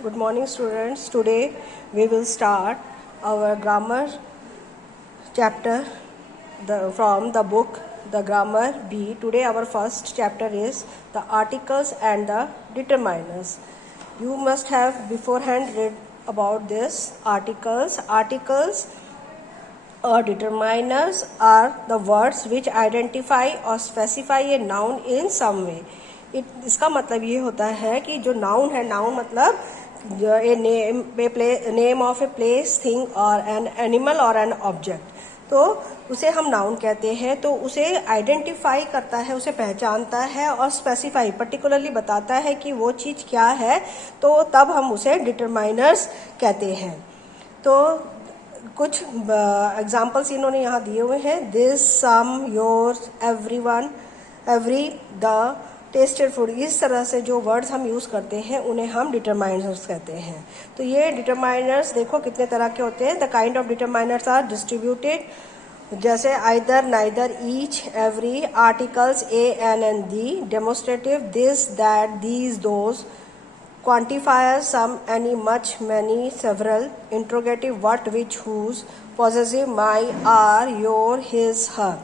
Good morning, students. Today we will start our grammar chapter from the book The Grammar B. Today our first chapter is the articles and the determiners. You must have beforehand read about this articles. Articles or determiners are the words which identify or specify a noun in some way. इसका मतलब ये होता है कि जो noun है, noun मतलब a name of a place, thing और एन एनिमल और एन ऑब्जेक्ट, तो उसे हम नाउन कहते हैं। तो उसे आइडेंटिफाई करता है, उसे पहचानता है और स्पेसिफाई पर्टिकुलरली बताता है कि वो चीज़ क्या है, तो तब हम उसे डिटरमाइनर्स कहते हैं। तो कुछ एग्जाम्पल्स इन्होंने यहाँ दिए हुए हैं। This, some, yours, everyone, every, the, tested food. इस तरह से जो वर्ड्स हम यूज़ करते हैं उन्हें हम डिटरमाइनर्स कहते हैं। तो ये डिटरमाइनर्स देखो कितने तरह के होते हैं। The kind of determiners are distributed, जैसे either, neither, each, every, articles a, an and the, demonstrative, this, that, these, those, quantifiers, some, any, much, many, several, interrogative, what, which, whose, possessive, my, are, your, his, her।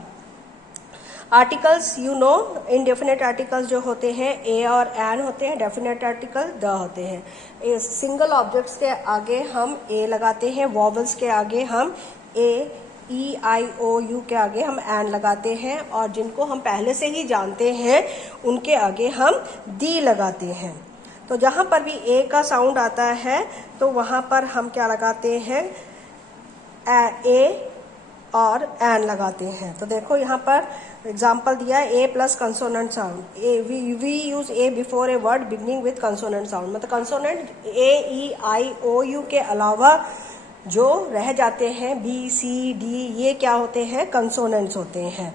Articles you know, indefinite articles जो होते हैं ए और N होते हैं, definite article the होते हैं। Single objects के आगे हम ए लगाते हैं, वॉवल्स के आगे हम ए, ई, आई, ओ, यू के आगे हम एन लगाते हैं, और जिनको हम पहले से ही जानते हैं उनके आगे हम दी लगाते हैं। तो जहाँ पर भी ए का साउंड आता है तो वहाँ पर हम क्या लगाते हैं, ए और एन लगाते हैं। तो देखो यहाँ पर एग्जाम्पल दिया है, a plus consonant sound. A we use a before a word beginning with consonant sound. मतलब consonant A, E, I, O, U के अलावा जो रह जाते हैं बी, सी, डी, ये क्या होते हैं, कंसोनेंट्स होते हैं।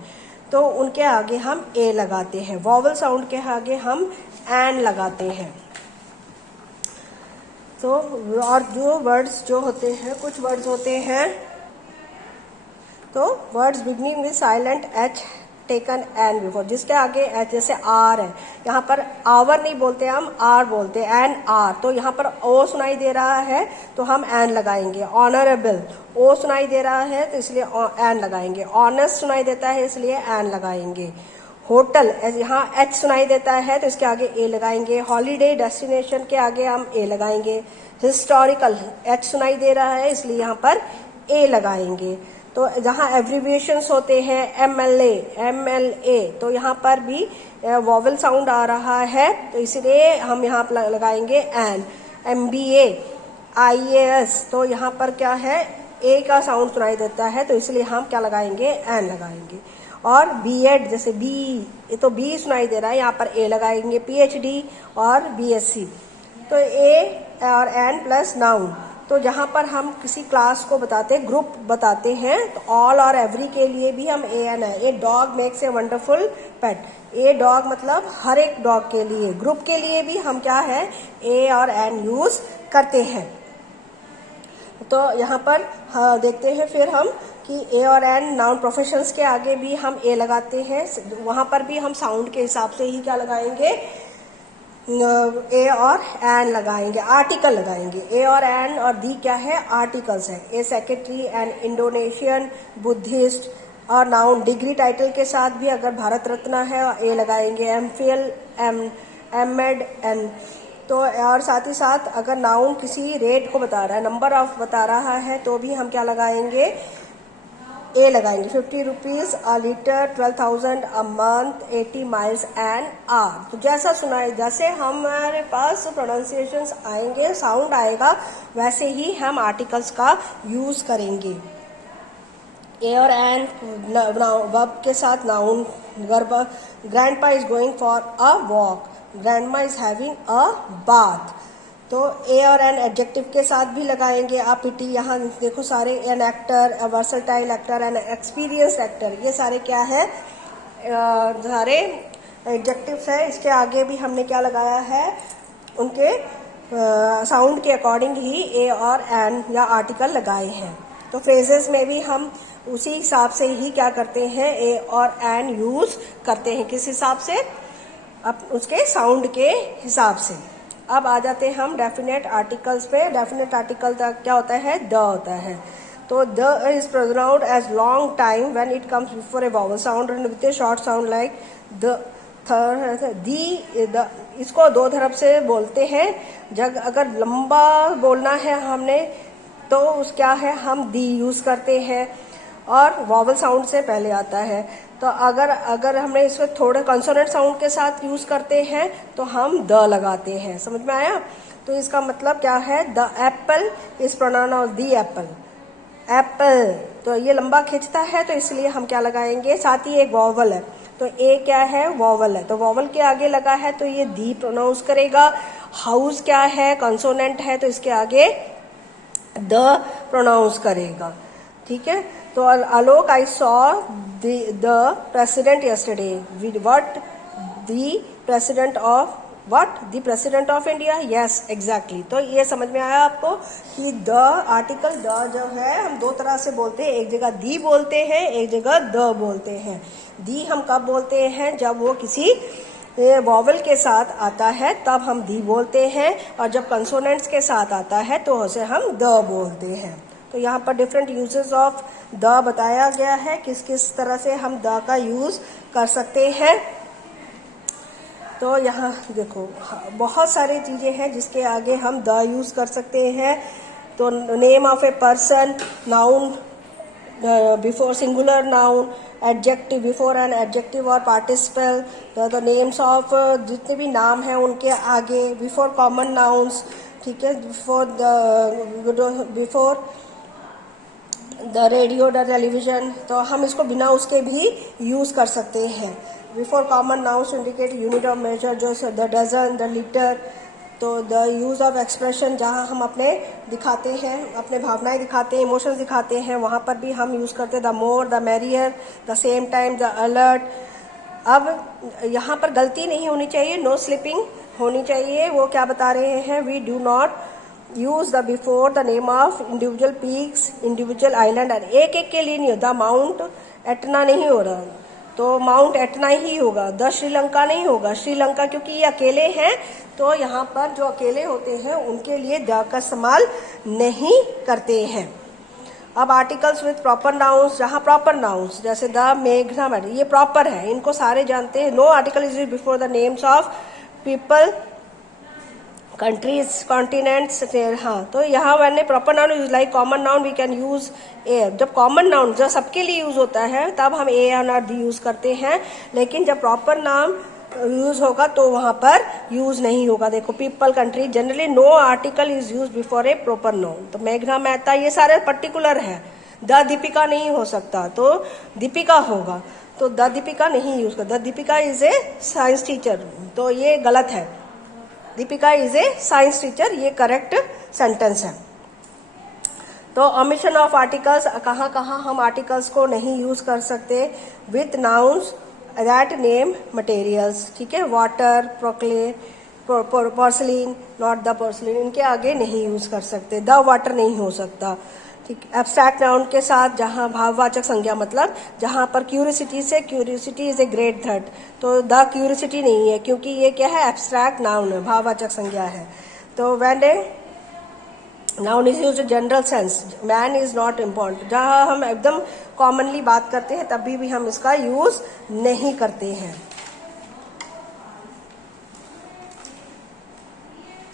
तो उनके आगे हम ए लगाते हैं। वॉवल साउंड के आगे हम एन लगाते हैं। तो और जो वर्ड्स जो होते हैं, कुछ वर्ड्स होते हैं, तो words beginning with silent H taken an before, जिसके आगे एच, जैसे आर है, यहाँ पर आवर नहीं बोलते, हम आर बोलते हैं, एन आर। तो यहाँ पर ओ सुनाई दे रहा है तो हम एन लगाएंगे। ऑनरेबल, ओ सुनाई दे रहा है तो इसलिए एन लगाएंगे। ऑनेस्ट सुनाई देता है इसलिए एन लगाएंगे। होटल, यहाँ एच सुनाई देता है तो इसके आगे ए लगाएंगे। हॉलीडे, डेस्टिनेशन के आगे हम ए लगाएंगे। हिस्टोरिकल, एच सुनाई दे रहा है इसलिए यहाँ पर ए लगाएंगे। तो जहाँ एब्रीविएशंस होते हैं, MLA, MLA, तो यहाँ पर भी वॉवल साउंड आ रहा है तो इसलिए हम यहाँ पर लगाएंगे एन। MBA, IAS, तो यहाँ पर क्या है, ए का साउंड सुनाई देता है तो इसलिए हम क्या लगाएंगे, एन लगाएंगे। और BEd, जैसे बी, ये तो बी सुनाई दे रहा है, यहाँ पर ए लगाएंगे। PhD और BSc, तो ए और एन प्लस नाउन। तो जहाँ पर हम किसी क्लास को बताते हैं, ग्रुप बताते हैं, तो ऑल और एवरी के लिए भी हम ए एन है। A dog makes a wonderful pet, a dog मतलब हर एक डॉग के लिए। ग्रुप के लिए भी हम क्या है, ए और एन यूज करते हैं। तो यहाँ पर देखते हैं फिर हम कि ए और एन नाउन प्रोफेशंस के आगे भी हम ए लगाते हैं। वहाँ पर भी हम साउंड के हिसाब से ही क्या लगाएंगे, ए और एन लगाएंगे, आर्टिकल लगाएंगे। ए और एन और दी क्या है, आर्टिकल्स है। ए सेक्रेटरी, एन इंडोनेशियन, बुद्धिस्ट, और नाउन डिग्री टाइटल के साथ भी अगर भारत रत्न है ए लगाएंगे। MPhil, MEd, an. तो और साथ ही साथ अगर नाउन किसी रेट को बता रहा है, नंबर ऑफ बता रहा है, तो भी हम क्या लगाएंगे, ए लगाएंगे। 50 rupees a litre, 12,000 a month, 80 miles an hour. तो जैसा सुनाए, जैसे हमारे पास प्रोनाउंसिएशंस आएंगे, साउंड आएगा, वैसे ही हम आर्टिकल्स का यूज करेंगे। ए और एन वर्ब के साथ noun, verb. Grandpa is going for a walk, grandma is having a bath. तो ए और एन एडजेक्टिव के साथ भी लगाएंगे। आप पिटी, यहाँ देखो सारे, an actor, versatile actor, an experience actor, ये सारे क्या है, सारे एडजेक्टिव्स है। इसके आगे भी हमने क्या लगाया है, उनके साउंड के अकॉर्डिंग ही ए और एन या आर्टिकल लगाए हैं। तो फ्रेजेस में भी हम उसी हिसाब से ही क्या करते हैं, ए और एन यूज करते हैं। किस हिसाब से, अब उसके साउंड के हिसाब से। अब आ जाते हैं हम डेफिनेट आर्टिकल्स पे। डेफिनेट आर्टिकल क्या होता है? द होता है। तो the is pronounced as long time when it comes before a vowel sound and with a short sound like the the. इसको दो तरफ से बोलते हैं। जब अगर लंबा बोलना है हमने तो उस क्या है, हम दी यूज करते हैं और वॉवल साउंड से पहले आता है। तो अगर हमने इसको थोड़े कॉन्सोनेंट साउंड के साथ यूज करते हैं तो हम द लगाते हैं। समझ में आया? तो इसका मतलब क्या है? The Apple is pronounced the Apple. Apple, तो ये लंबा खिंचता है तो इसलिए हम क्या लगाएंगे? साथ ही एक वॉवल है तो ए क्या है? वॉवल है, तो वॉवल के आगे लगा है तो ये दी प्रोनाउंस करेगा। हाउस क्या है? कंसोनेंट है तो इसके आगे द प्रोनाउंस करेगा। ठीक है। तो Alok, I saw the president yesterday. What? The president of what? The president of India. Yes, exactly. तो ये समझ में आया आपको कि द आर्टिकल द जो है हम दो तरह से बोलते हैं। एक जगह दी बोलते हैं, एक जगह द बोलते हैं। दी हम कब बोलते हैं? जब वो किसी वॉवल के साथ आता है तब हम दी बोलते हैं, और जब कंसोनेंट्स के साथ आता है तो उसे हम द बोलते हैं। तो यहाँ पर डिफरेंट यूजेस ऑफ द बताया गया है, किस किस तरह से हम द का यूज कर सकते हैं। तो यहाँ देखो बहुत सारी चीजें हैं जिसके आगे हम द यूज कर सकते हैं। तो name of a person, noun before singular noun, adjective before an adjective और पार्टिसिपल, द नेम्स ऑफ जितने भी नाम हैं उनके आगे, बिफोर कॉमन नाउन्स। ठीक है। Before the radio, the television, तो हम इसको बिना उसके भी यूज कर सकते हैं। Before common nouns indicate unit of measure, जो द डजन, द लीटर। तो द यूज ऑफ एक्सप्रेशन, जहाँ हम अपने दिखाते हैं, अपने भावनाएं दिखाते हैं, इमोशंस दिखाते हैं, वहाँ पर भी हम यूज करते हैं the more, the merrier, the same time, the alert. अब यहाँ पर गलती नहीं होनी चाहिए, नो स्लिपिंग होनी चाहिए। वो क्या बता रहे हैं? We do not use the before the name of individual peaks, individual island. एक एक के लिए नहीं होता, माउंट एटना नहीं हो रहा तो माउंट एटना ही होगा, द श्रीलंका नहीं होगा। श्रीलंका क्योंकि ये अकेले हैं तो यहाँ पर जो अकेले होते हैं उनके लिए द का इस्तेमाल नहीं करते हैं। अब आर्टिकल्स विथ प्रॉपर नाउन्स, जहाँ प्रॉपर नाउन्स जैसे द मेघना मैडम, ये प्रॉपर है, इनको सारे जानते हैं। No article is used before the names of people, countries, continents. हाँ, तो यहाँ मैंने proper noun use like common noun we can use a. जब कॉमन नाउन जब सबके लिए यूज होता है तब हम ए और दी यूज करते हैं, लेकिन जब प्रॉपर नाउन यूज होगा तो वहां पर यूज नहीं होगा। देखो people, country, generally no article is use before a proper noun. तो मेघना, मेहता, ये सारे पर्टिकुलर है। द दीपिका नहीं हो सकता तो दीपिका होगा, तो द दीपिका नहीं यूज कर। The Deepika is a science teacher, तो ये गलत है। Deepika is a science teacher, ये करेक्ट सेंटेंस है। तो ओमिशन ऑफ आर्टिकल्स, कहाँ कहाँ हम आर्टिकल्स को नहीं यूज कर सकते? With nouns that name materials. ठीक है। वाटर, प्रोक्लेन, पोर्सलिन, नॉट द पोर्सलिन, इनके आगे नहीं यूज कर सकते। द वाटर नहीं हो सकता। ठीक। एब्स्ट्रैक्ट नाउन के साथ जहाँ भाववाचक संज्ञा, मतलब जहाँ पर क्यूरियोसिटी से, curiosity is a great threat, तो द क्यूरियोसिटी नहीं है क्योंकि ये क्या है? एब्स्ट्रैक्ट नाउन है, भाववाचक संज्ञा है। तो when a noun is used general sense, man is not important, जहाँ हम एकदम कॉमनली बात करते हैं तभी भी हम इसका यूज नहीं करते हैं।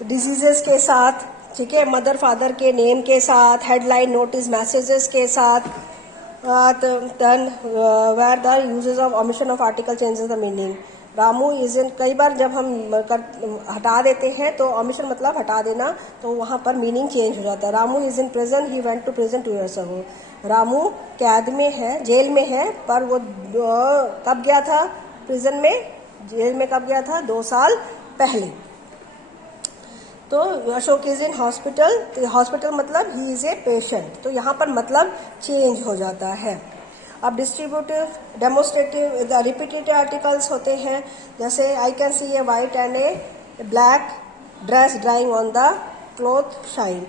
डिजीजेस के साथ, ठीक है, मदर फादर के नेम के साथ, हेडलाइन, नोटिस, मैसेजेस के साथ, then where the uses of omission of article changes the meaning. Ramu is in, कई बार जब हम हटा देते हैं तो ओमिशन मतलब हटा देना, तो वहां पर मीनिंग चेंज हो जाता है। Ramu is in prison, he went to prison 2 years ago। Ramu कैद में है, जेल में है, पर वो कब गया था प्रिजन में? जेल में कब गया था? 2 साल पहले। तो अशोक इज इन हॉस्पिटल, तो हॉस्पिटल मतलब ही इज ए पेशेंट, तो यहाँ पर मतलब चेंज हो जाता है। अब डिस्ट्रीब्यूटिव, डेमोस्ट्रेटिव, रिपीटेटिव आर्टिकल्स होते हैं, जैसे आई can C A white and a black dress drawing on the cloth shine.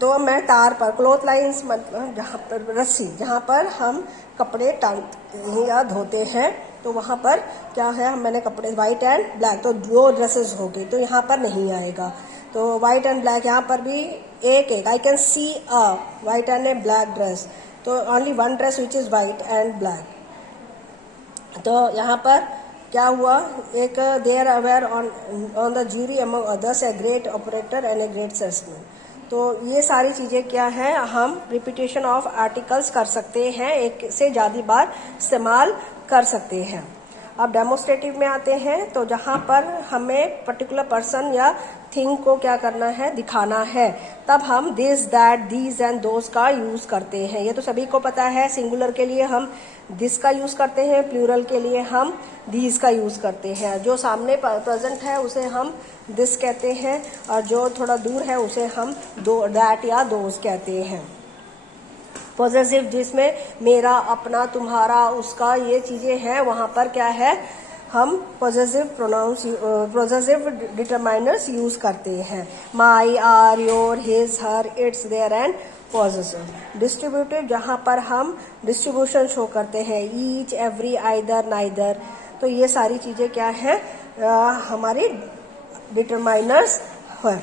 तो मैं तार पर, क्लॉथ लाइन्स मतलब जहाँ पर रस्सी, जहाँ पर हम कपड़े टांगते हैं या धोते हैं, तो वहाँ पर क्या है, मैंने कपड़े वाइट एंड ब्लैक, तो 2 ड्रेसेस हो गई, तो यहाँ पर नहीं आएगा। तो वाइट एंड ब्लैक यहाँ पर भी एक एक, I can see a white and a black dress, तो only 1 dress which is white and black. तो यहाँ पर क्या हुआ, एक there were on the jury among others a great operator and a great salesman. तो ये सारी चीज़ें क्या है, हम रिपीटेशन ऑफ आर्टिकल्स कर सकते हैं, एक से ज़्यादा बार इस्तेमाल कर सकते हैं। अब डेमोस्ट्रेटिव में आते हैं, तो जहाँ पर हमें पर्टिकुलर पर्सन या थिंग को क्या करना है, दिखाना है, तब हम this that these and those का यूज करते हैं। ये तो सभी को पता है, सिंगुलर के लिए हम दिस का यूज करते हैं, प्लूरल के लिए हम दीज का यूज करते हैं। जो सामने प्रेजेंट है उसे हम दिस कहते हैं, और जो थोड़ा दूर है उसे हम दैट या दोज कहते हैं। पॉजेसिव जिसमें मेरा, अपना, तुम्हारा, उसका, ये चीजें हैं, वहां पर क्या है, हम पॉजेसिव डिटरमाइनर्स यूज करते हैं। My, our, your, his, her, its, their and possessive. Distributive जहां पर हम डिस्ट्रीब्यूशन शो करते हैं, ईच, एवरी, आइदर, नाइदर, तो ये सारी चीजें क्या है, हमारी डिटरमाइनर्स है।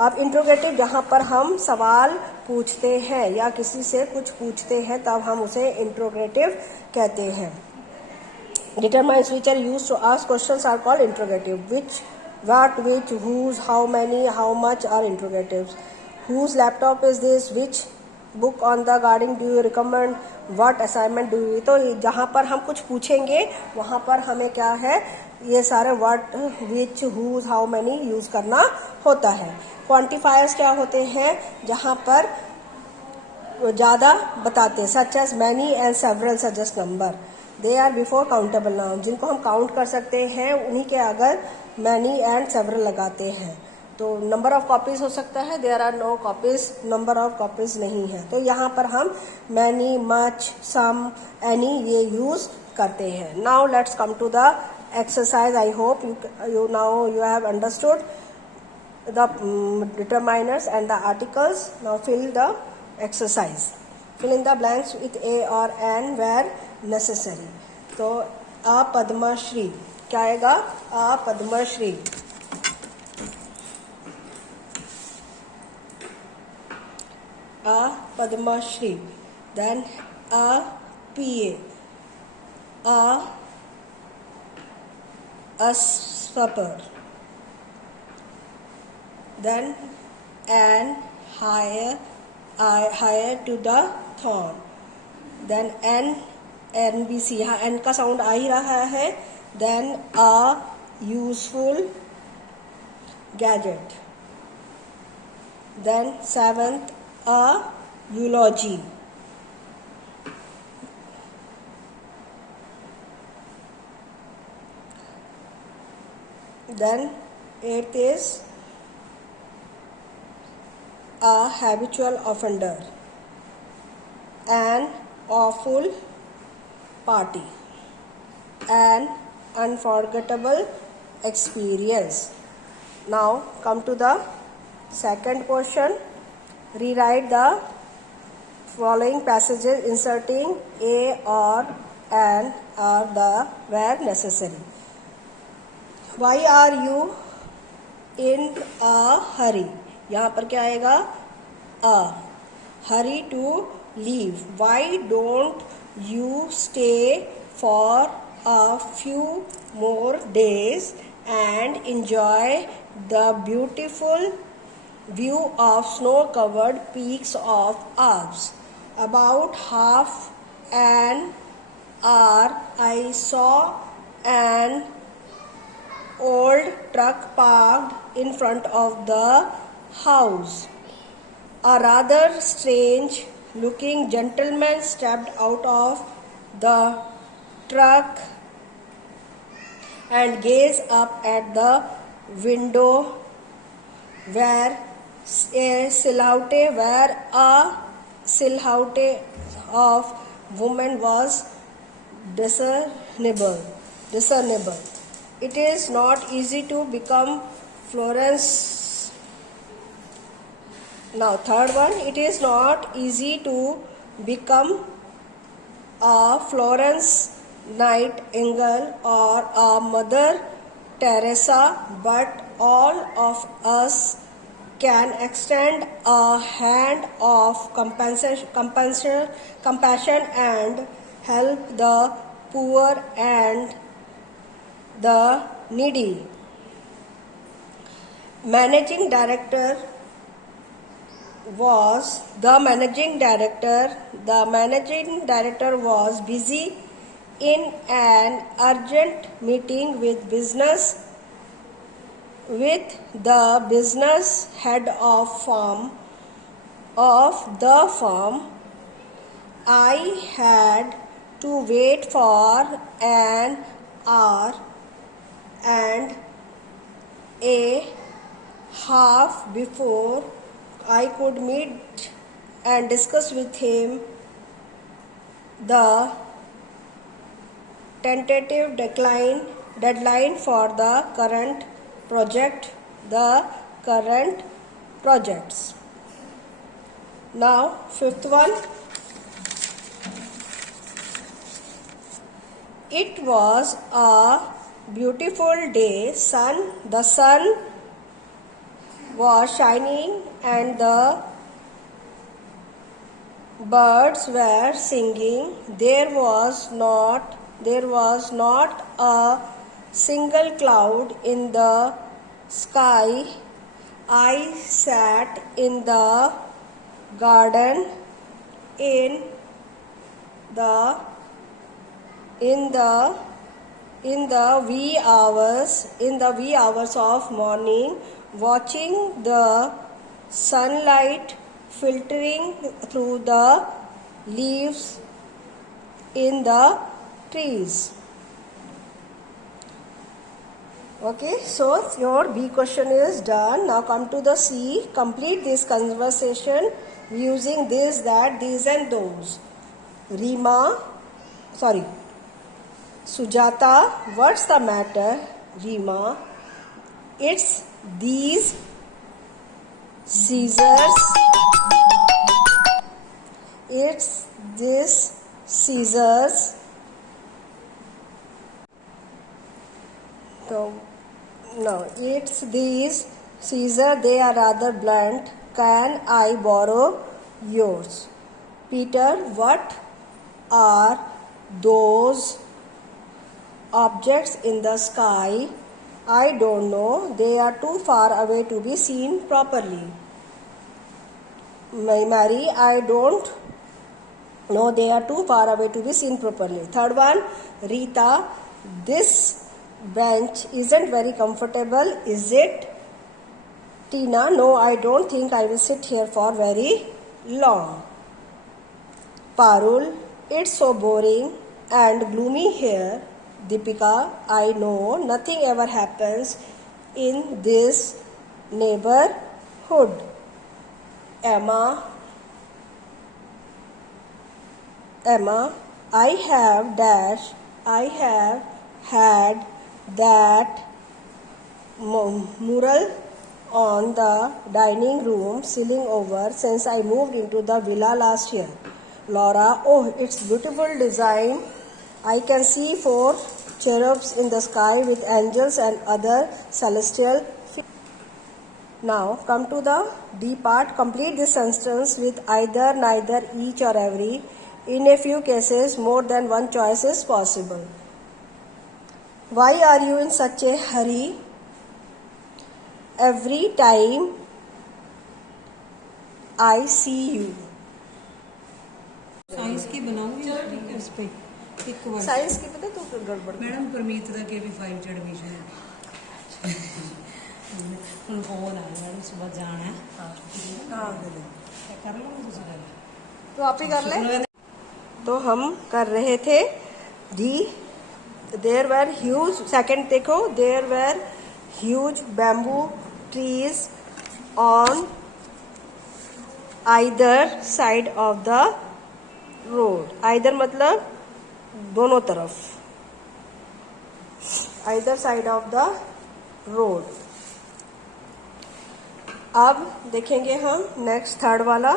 अब इंट्रोगेटिव जहां पर हम सवाल पूछते हैं या किसी से कुछ पूछते हैं, तब हम उसे इंट्रोगेटिव कहते हैं। Determiners which are used to ask questions are called interrogative. Which, what, which, whose, how many, how much are interrogatives. Whose laptop is this? Which book on the garden do you recommend? What assignment do you? तो जहाँ पर हम कुछ पूछेंगे वहाँ पर हमें क्या है, ये सारे what, which, whose, how many use करना होता है। क्वांटिफायर्स क्या होते हैं, जहाँ पर ज़्यादा बताते हैं, such as many and several suggest number. They are before countable noun, जिनको हम काउंट कर सकते हैं उन्हीं के अगर मैनी एंड सेवरल लगाते हैं। तो नंबर ऑफ कॉपीज हो सकता है, there are no copies, number of copies नहीं है, तो यहाँ पर हम मैनी, मच, सम, एनी ये यूज करते हैं। Now let's come to the exercise. I hope you have understood the determiners and the articles. Now fill the exercise. Fill in the blanks with a or an where necessary. तो आ पद्मश्री क्या आएगा, आ पद्मश्री। आ Padmashri, then a PA, a supper, then an higher to the thorn, then an NBC, यहाँ N का sound आ ही रहा है, then a useful gadget, then 7th a eulogy, then 8th is a habitual offender, an awful party, an unforgettable experience. Now come to the second question. Rewrite the following passages inserting a or an or the where necessary. Why are you in a hurry? यहाँ पर क्या आएगा, a. Hurry to leave. Why don't you stay for a few more days and enjoy the beautiful view of snow-covered peaks of Alps? About half an hour I saw an old truck parked in front of the house. A rather strange looking gentleman stepped out of the truck and gazed up at the window where a silhouette of woman was discernible. It is not easy to become Florence. Now third one, it is not easy to become a Florence Nightingale or a Mother Teresa, but all of us can extend a hand of compassion and help the poor and the needy. Managing director was busy in an urgent meeting with the business head of the firm. I had to wait for an hour and a half before I could meet and discuss with him the tentative deadline for the current projects. Now, fifth one. It was a beautiful day. The sun was shining and the birds were singing. There was not a single cloud in the sky. I sat in the garden in the wee hours of morning, watching the sunlight filtering through the leaves in the trees. Okay, so your B question is done. Now come to the C. Complete this conversation using this, that, these and those. Sujata, what's the matter? Rima, it's these scissors. It's this scissors. No, it's these scissors. They are rather blunt. Can I borrow yours? Peter, what are those objects in the sky? I don't know. They are too far away to be seen properly. Mary, I don't know. They are too far away to be seen properly. Third one, Rita, this bench isn't very comfortable, is it? Tina, no, I don't think I will sit here for very long. Parul, it's so boring and gloomy here. Deepika, I know nothing ever happens in this neighborhood. Emma, I have had that mural on the dining room ceiling over since I moved into the villa last year. Laura, oh, it's beautiful design. I can see 4 cherubs in the sky with angels and other celestial figures. Now come to the D part. Complete this sentence with either, neither, each or every. In a few cases, more than one choice is possible. Why are you in such a hurry? Every time I see you. Science की बनाऊंगी इस पे एक word science की पता तो गड़बड़ madam Parmeet दा के भी 5 च एडमिशन है ਹੁਣ फोन आया मैडम सुबह जाना है हाँ कर लो तुम तो आप ही कर ले। तो हम कर रहे थे D there were huge second देखो there were huge bamboo trees on either side of the road. Either मतलब दोनों तरफ, either side of the road. अब देखेंगे हम नेक्स्ट थर्ड वाला।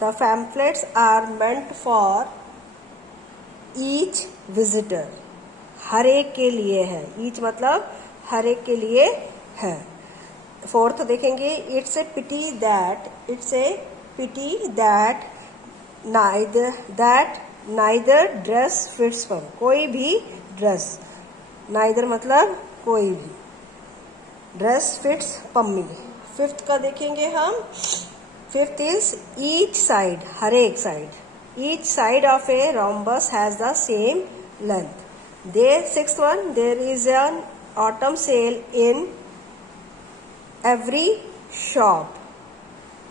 The pamphlets are meant for each visitor. हर एक के लिए है। ईच मतलब हर एक के लिए है। फोर्थ देखेंगे, it's a pity that neither dress fits for, कोई भी ड्रेस, नाइदर मतलब कोई भी ड्रेस फिट्स पम्मी। फिफ्थ का देखेंगे हम, फिफ्थ इज ईच साइड, हर एक side, each side of a rhombus has the same length. Sixth one, there is an autumn sale in every shop,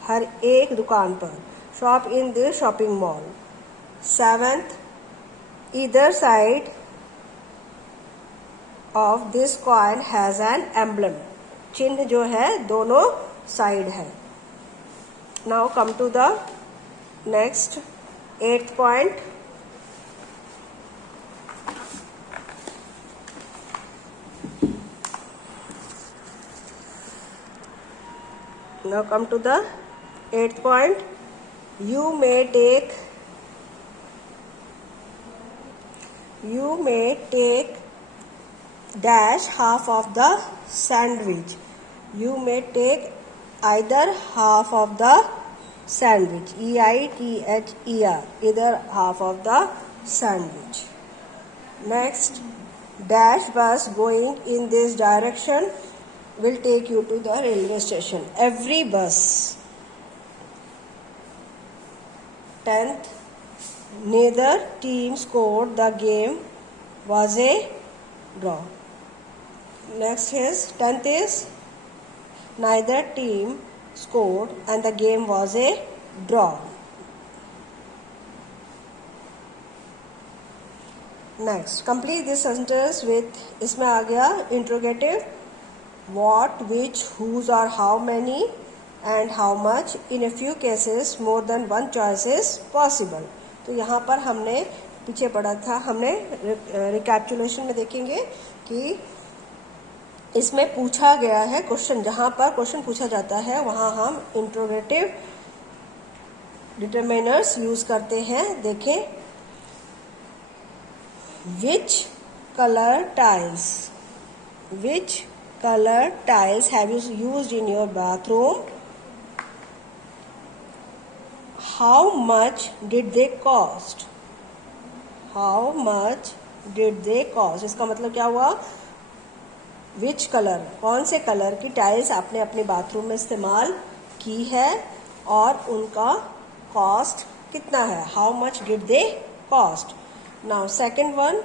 हर एक दुकान पर, shop in the shopping mall. Seventh, either side of this coin has an emblem, चिन्ह जो है दोनों side है। Now come to the next, eighth point. Now come to the eighth point. You may take dash half of the sandwich. You may take either half of the sandwich. EITHER, either half of the sandwich. Next, dash bus going in this direction will take you to the railway station. Every bus. 10th, neither team scored, the game was a draw. Next is 10th is neither team scored and the game was a draw. Next, complete this sentence with, इसमें आ गया interrogative, what, which, whose or how many and how much. In a few cases more than one choice is possible. तो यहाँ पर हमने पीछे पढ़ा था, हमने रिकैप्चुलेशन में देखेंगे कि इसमें पूछा गया है क्वेश्चन, जहाँ पर क्वेश्चन पूछा जाता है वहाँ हम इंट्रोगेटिव डिटरमिनर्स यूज करते हैं। देखें, which colour tiles have you used in your bathroom? How much did they cost? इसका मतलब क्या हुआ? विच कलर, कौन से कलर की टाइल्स आपने अपने बाथरूम में इस्तेमाल की है और उनका कॉस्ट कितना है? How much did they cost? Now second one,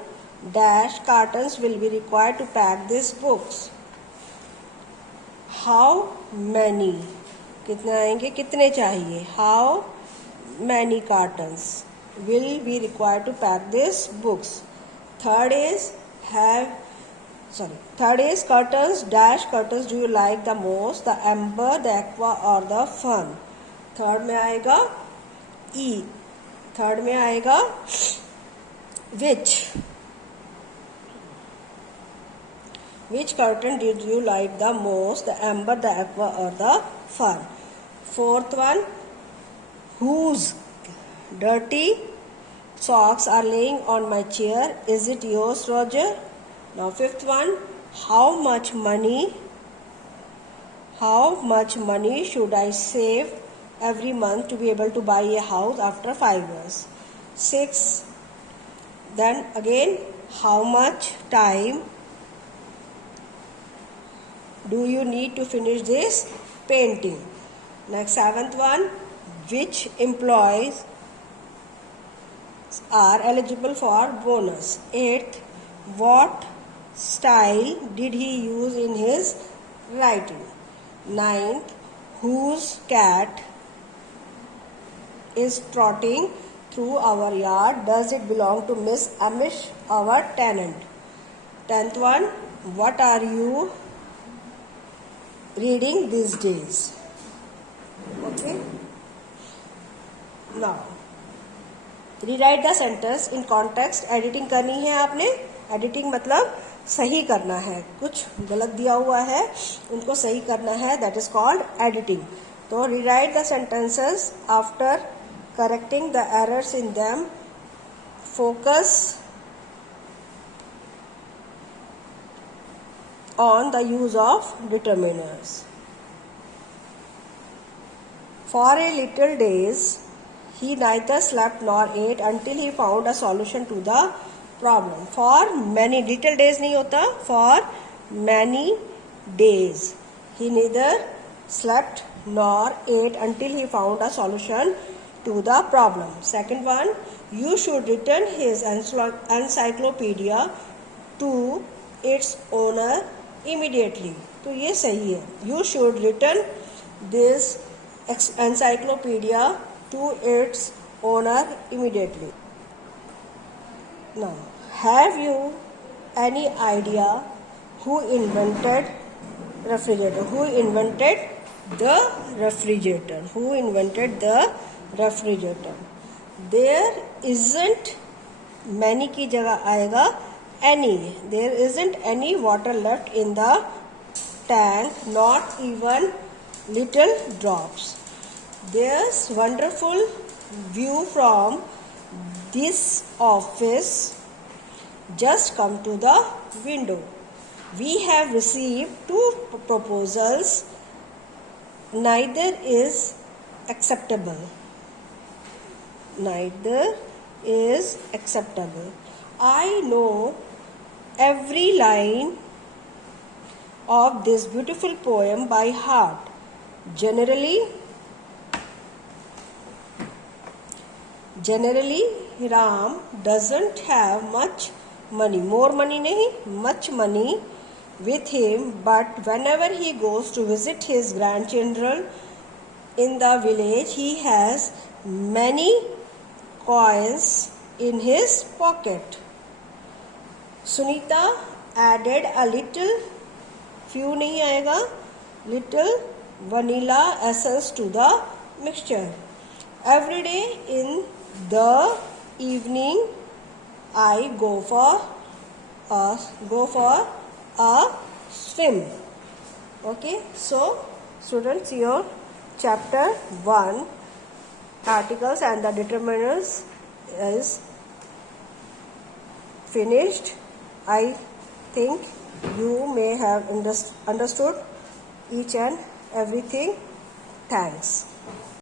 dash cartons will be required to pack this books. How many, कितने आएंगे, कितने चाहिए? How many cartons will be required to pack this books. Third is curtains, dash curtains do you like the most, the amber, the aqua और the fun. थर्ड में आएगा which curtain did you like the most, the amber, the aqua or the fun. Fourth one, whose dirty socks are laying on my chair, is it yours, Roger? Now fifth one, how much money should I save every month to be able to buy a house after 5 years? 6, then again, how much time do you need to finish this painting? Next, seventh one, which employees are eligible for bonus? Eighth, what style did he use in his writing? Ninth, whose cat is trotting through our yard? Does it belong to Miss Amish, our tenant? 10th one, what are you reading these days? Okay, now rewrite the sentence in context. Editing करनी है आपने, editing मतलब सही करना है, कुछ गलत दिया हुआ है उनको सही करना है, दैट इज कॉल्ड एडिटिंग। तो rewrite the sentences after correcting the errors in them. Focus on the use of determiners. For a little days, he neither slept nor ate until he found a solution to the problem. For many little days नहीं होता, for many days he neither slept nor ate until he found a solution to the problem. Second one, you should return his encyclopedia to its owner immediately. तो ये सही है. You should return this encyclopedia to its owner immediately. Now, have you any idea who invented refrigerator? Who invented the refrigerator? Who invented the refrigerator? There isn't many की जगह आएगा any. There isn't any water left in the tank, not even little drops. There's wonderful view from this office. Just come to the window. We have received 2 proposals. Neither is acceptable. Neither is acceptable. I know every line of this beautiful poem by heart. Generally, Ram doesn't have much money. More money nahi, much money with him, but whenever he goes to visit his grandchildren in the village, he has many coins in his pocket. Sunita added a little, few nahi aayega, little vanilla essence to the mixture. Every day in the evening, I go for a swim. Okay, so students, your chapter 1 articles and the determiners is finished. I think you may have understood each and everything. Thanks.